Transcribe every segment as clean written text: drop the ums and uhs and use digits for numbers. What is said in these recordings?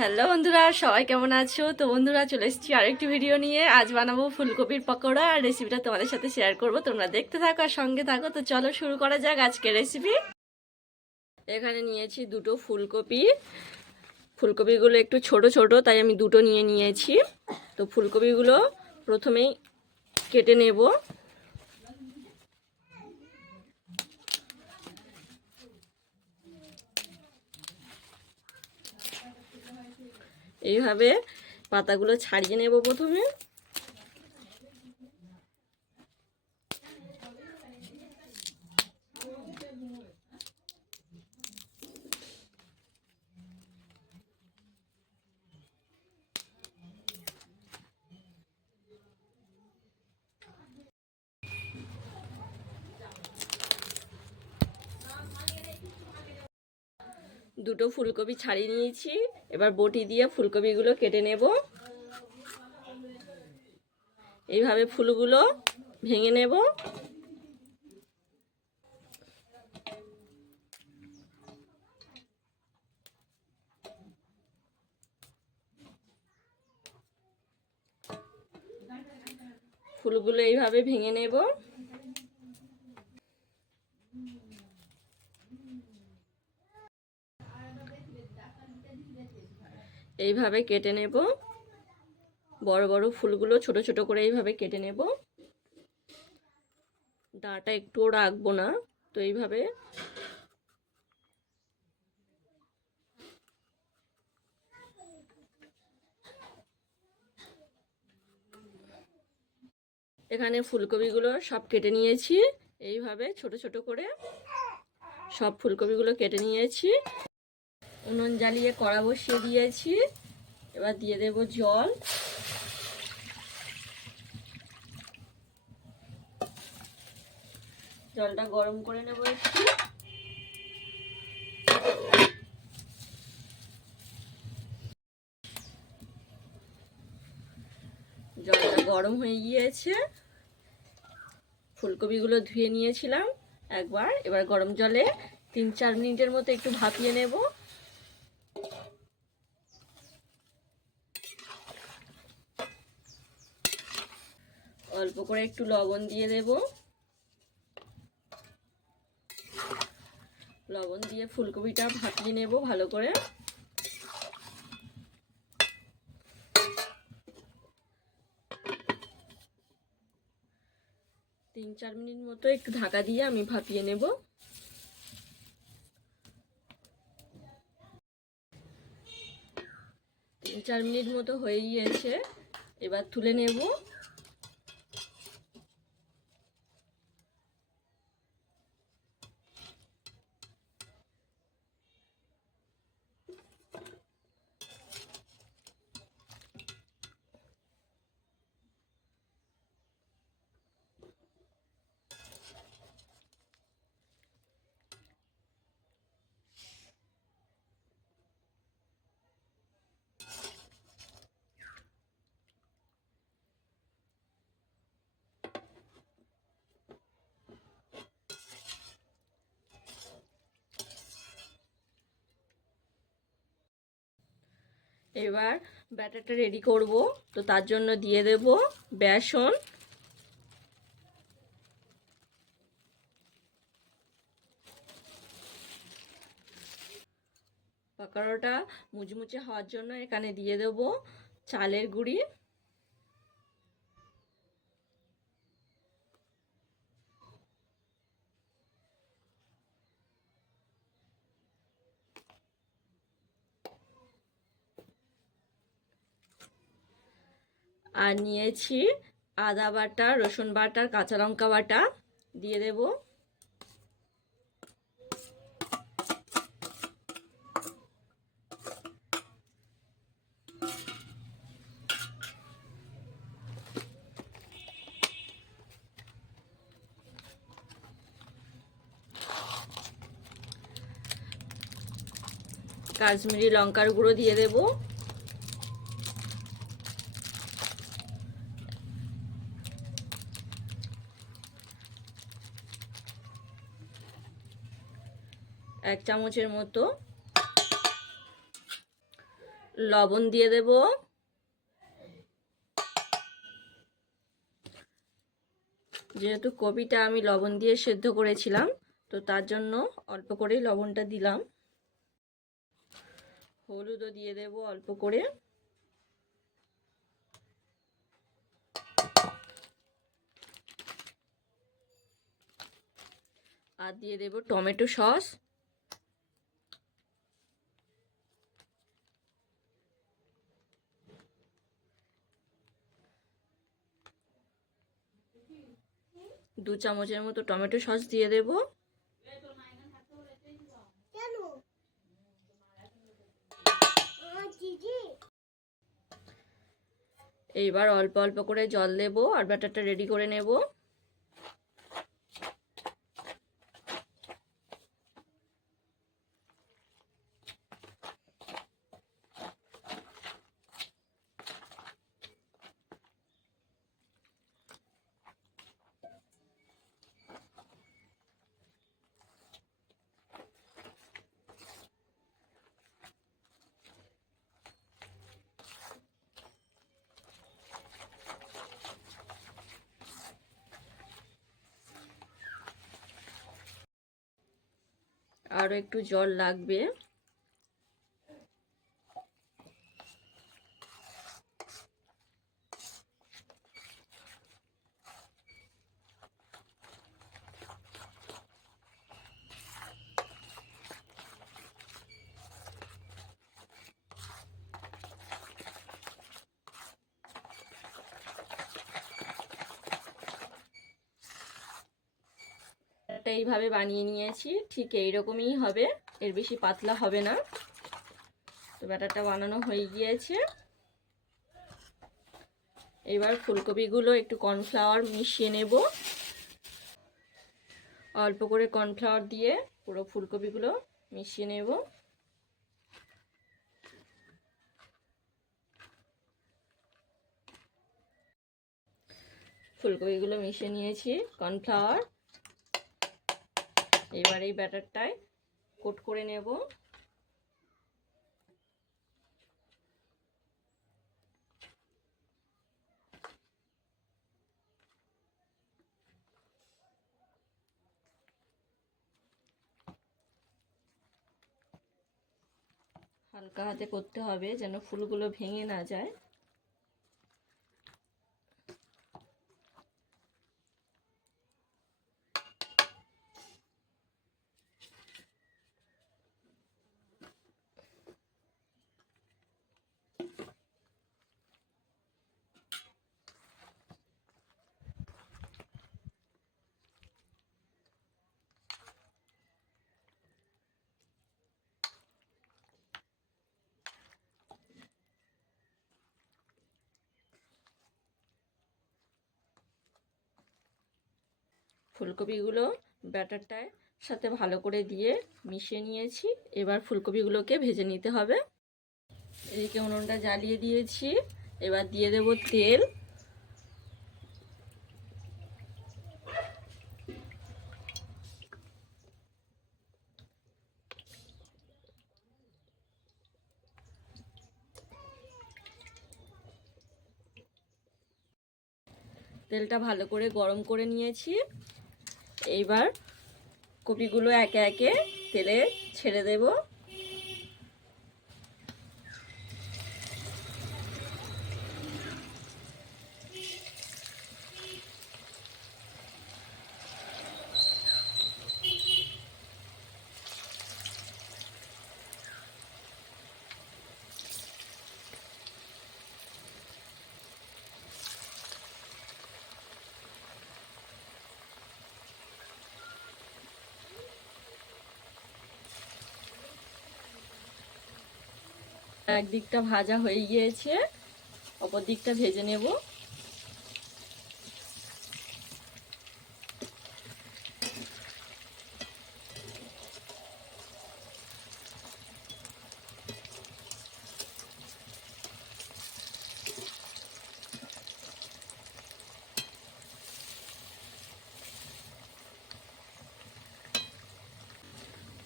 Hello বন্ধুরা, সবাই কেমন আছো? তো বন্ধুরা, চলে এসেছি আরেকটি ভিডিও নিয়ে। আজ বানাবো ফুলকপির পকোড়া, আর রেসিপিটা তোমাদের সাথে শেয়ার করব। তোমরা দেখতে থাকো আর সঙ্গে থাকো। তো চলো শুরু করা যাক আজকের রেসিপি। এখানে নিয়েছি দুটো ফুলকপি। ফুলকপিগুলো একটু ছোট ছোট, তাই আমি দুটো নিয়েছি। তো ফুলকপিগুলো প্রথমেই কেটে নেব। এইভাবে পাতাগুলো ছাড়িয়ে নেব প্রথমে। দুটো ফুলকপি ছাড়িয়ে নিয়েছি। এবার বটি দিয়ে ফুলকপিগুলো কেটে নেব। এইভাবে ফুলগুলো ভেঙে নেব। ফুলগুলো এইভাবে ভেঙে নেব। এইভাবে কেটে নেব। বড় বড় ফুলগুলো ছোট ছোট করে এইভাবে কেটে নেব। ডাঁটা একটুও রাখবো না। তো এইভাবে এখানে ফুলকপিগুলো সব কেটে নিয়েছি। এইভাবে ছোট ছোট করে সব ফুলকপিগুলো কেটে নিয়েছি। উনুন জ্বালিয়ে কড়া বসিয়ে দিয়েছি। এবার দিয়ে দেব জল। জলটা গরম করে নেব একটু। জলটা গরম হয়ে গিয়েছে। ফুলকপিগুলো ধুয়ে নিয়েছিলাম একবার। এবার গরম জলে 3-4 মিনিটের মতো একটু ভাপিয়ে নেব। অল্প করে একটু লবণ দিয়ে দেব। লবণ দিয়ে ফুলকপিটা ভাপিয়ে নেব ভালো করে। তিন চার মিনিট মতো একটু ঢাকা দিয়ে আমি ভাপিয়ে নেব। 3-4 মিনিট মতো হয়ে গিয়েছে। এবার তুলে নেব। এবার ব্যাটারটা রেডি করব। তো তার জন্য দিয়ে দেব বেসন। পকোড়াটা মুচমুচে হওয়ার জন্য এখানে দিয়ে দেব চালের গুঁড়ি। আর নিয়েছি আদা বাটা, রসুন বাটা, কাঁচা লঙ্কা বাটা দিয়ে দেব। কাশ্মীরি লঙ্কার গুঁড়ো দিয়ে দেব। এক চামচের মতো লবণ দিয়ে দেব, যেহেতু কপিটা আমি লবণ দিয়ে সেদ্ধ করেছিলাম তো তার জন্য অল্প করেই লবণটা দিলাম। হলুদও দিয়ে দেব অল্প করে, আর দিয়ে দেব টমেটো সস, দু চামচের মতো টমেটো সস দিয়ে দেব। এইবার অল্প অল্প করে জল দেব আর ব্যাটারটা রেডি করে নেব। আরও একটু জল লাগবে। এইভাবে বানিয়ে নিয়েছি, ঠিক এইরকমই হবে, এর বেশি পাতলা হবে না। তো ব্যাটারটা বানানো হয়ে গিয়েছে। এবার ফুলকপিগুলো একটু কর্নফ্লাওয়ার মিশিয়ে নেব, অল্প করে কর্নফ্লাওয়ার দিয়ে পুরো ফুলকপিগুলো মিশিয়ে নেব। ফুলকপিগুলো মিশিয়ে নিয়েছি কর্নফ্লাওয়ার। এবার এই ব্যাটারটায় কোট করে নেব। হালকা হাতে করতে হবে যেন ফুলগুলো ভেঙে না যায়। ফুলকপিগুলো ব্যাটারটার সাথে ভালো করে দিয়ে মিশিয়ে নিয়েছি। এবার ফুলকপিগুলোকে ভেজে নিতে হবে। এদিকে উনুনটা জ্বালিয়ে দিয়েছি, এবার দিয়ে দেব তেল। তেলটা ভালো করে গরম করে নিয়েছি। এইবার কপিগুলো একে একে তেলে ছেড়ে দেব। একদিকটা ভাজা হয়ে গিয়েছে, অপর দিকটা ভেজে নেব।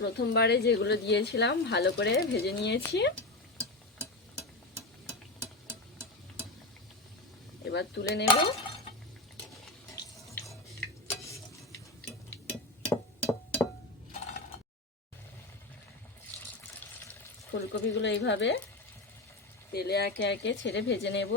প্রথমবারে যেগুলো দিয়েছিলাম ভালো করে ভেজে নিয়েছি। এবার তুলে নেব। ফুলকপিগুলো এইভাবে তেলে একে একে ছেড়ে ভেজে নেব।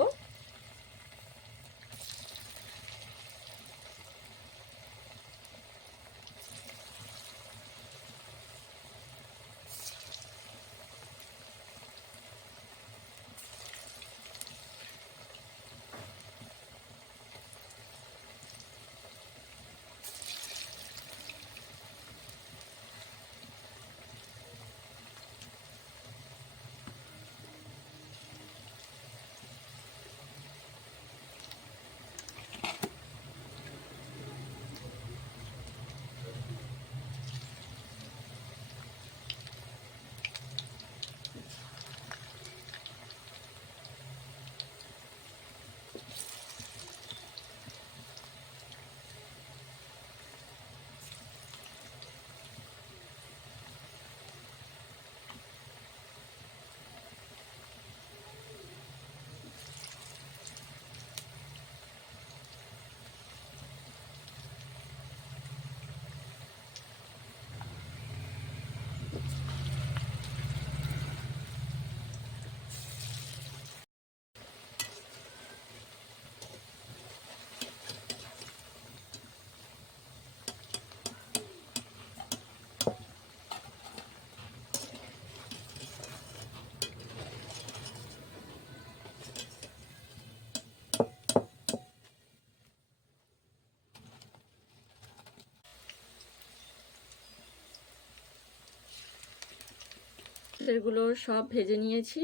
এগুলো সব ভেজে নিয়েছি।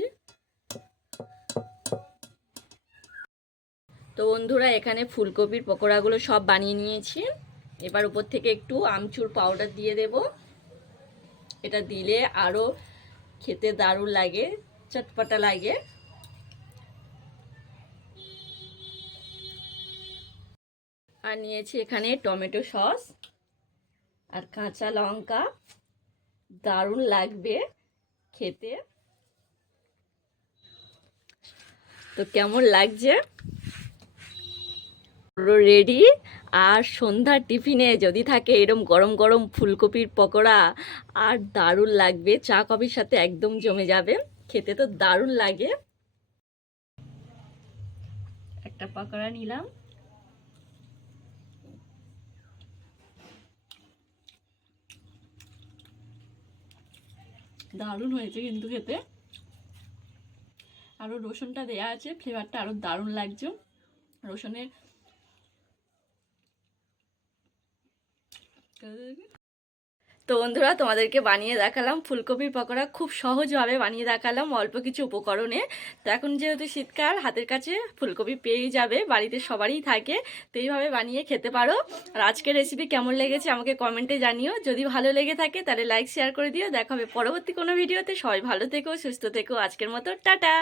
তো বন্ধুরা এখানে ফুলকপির পকোড়াগুলো সব বানিয়ে নিয়েছি। এবার উপর থেকে একটু আমচুর পাউডার দিয়ে দেব। এটা দিলে আরো খেতে দারুণ লাগে, চটপটা লাগে। আর নিয়েছি এখানে টমেটো সস আর কাঁচা লঙ্কা, দারুণ লাগবে খেতে। তো কেমন লাগছে? রেডি। আর সন্ধ্যার টিফিনে যদি থাকে এরকম গরম গরম ফুলকপির পকোড়া, আর দারুণ লাগবে, চা কফির সাথে একদম জমে যাবে, খেতে তো দারুণ লাগে। একটা পকোড়া নিলাম। দারুণ হয়েছে কিন্তু খেতে। আরও রসুনটা দেয়া আছে, ফ্লেভারটা আরও দারুণ লাগছে রসুনের। তো বন্ধুরা তোমাদেরকে বানিয়ে দেখালাম ফুলকপির পকোড়া, খুব সহজভাবে বানিয়ে দেখালাম অল্প কিছু উপকরণে। তো এখন যেহেতু শীতকাল, হাতের কাছে ফুলকপি পেয়েই যাবে, বাড়িতে সবারই থাকে, তো এইভাবে বানিয়ে খেতে পারো। আর আজকের রেসিপি কেমন লেগেছে আমাকে কমেন্টে জানিও। যদি ভালো লেগে থাকে তাহলে লাইক শেয়ার করে দিও। দেখা হবে পরবর্তী কোনো ভিডিওতে। সবাই ভালো থেকো, সুস্থ থেকো। আজকের মতো টাটা।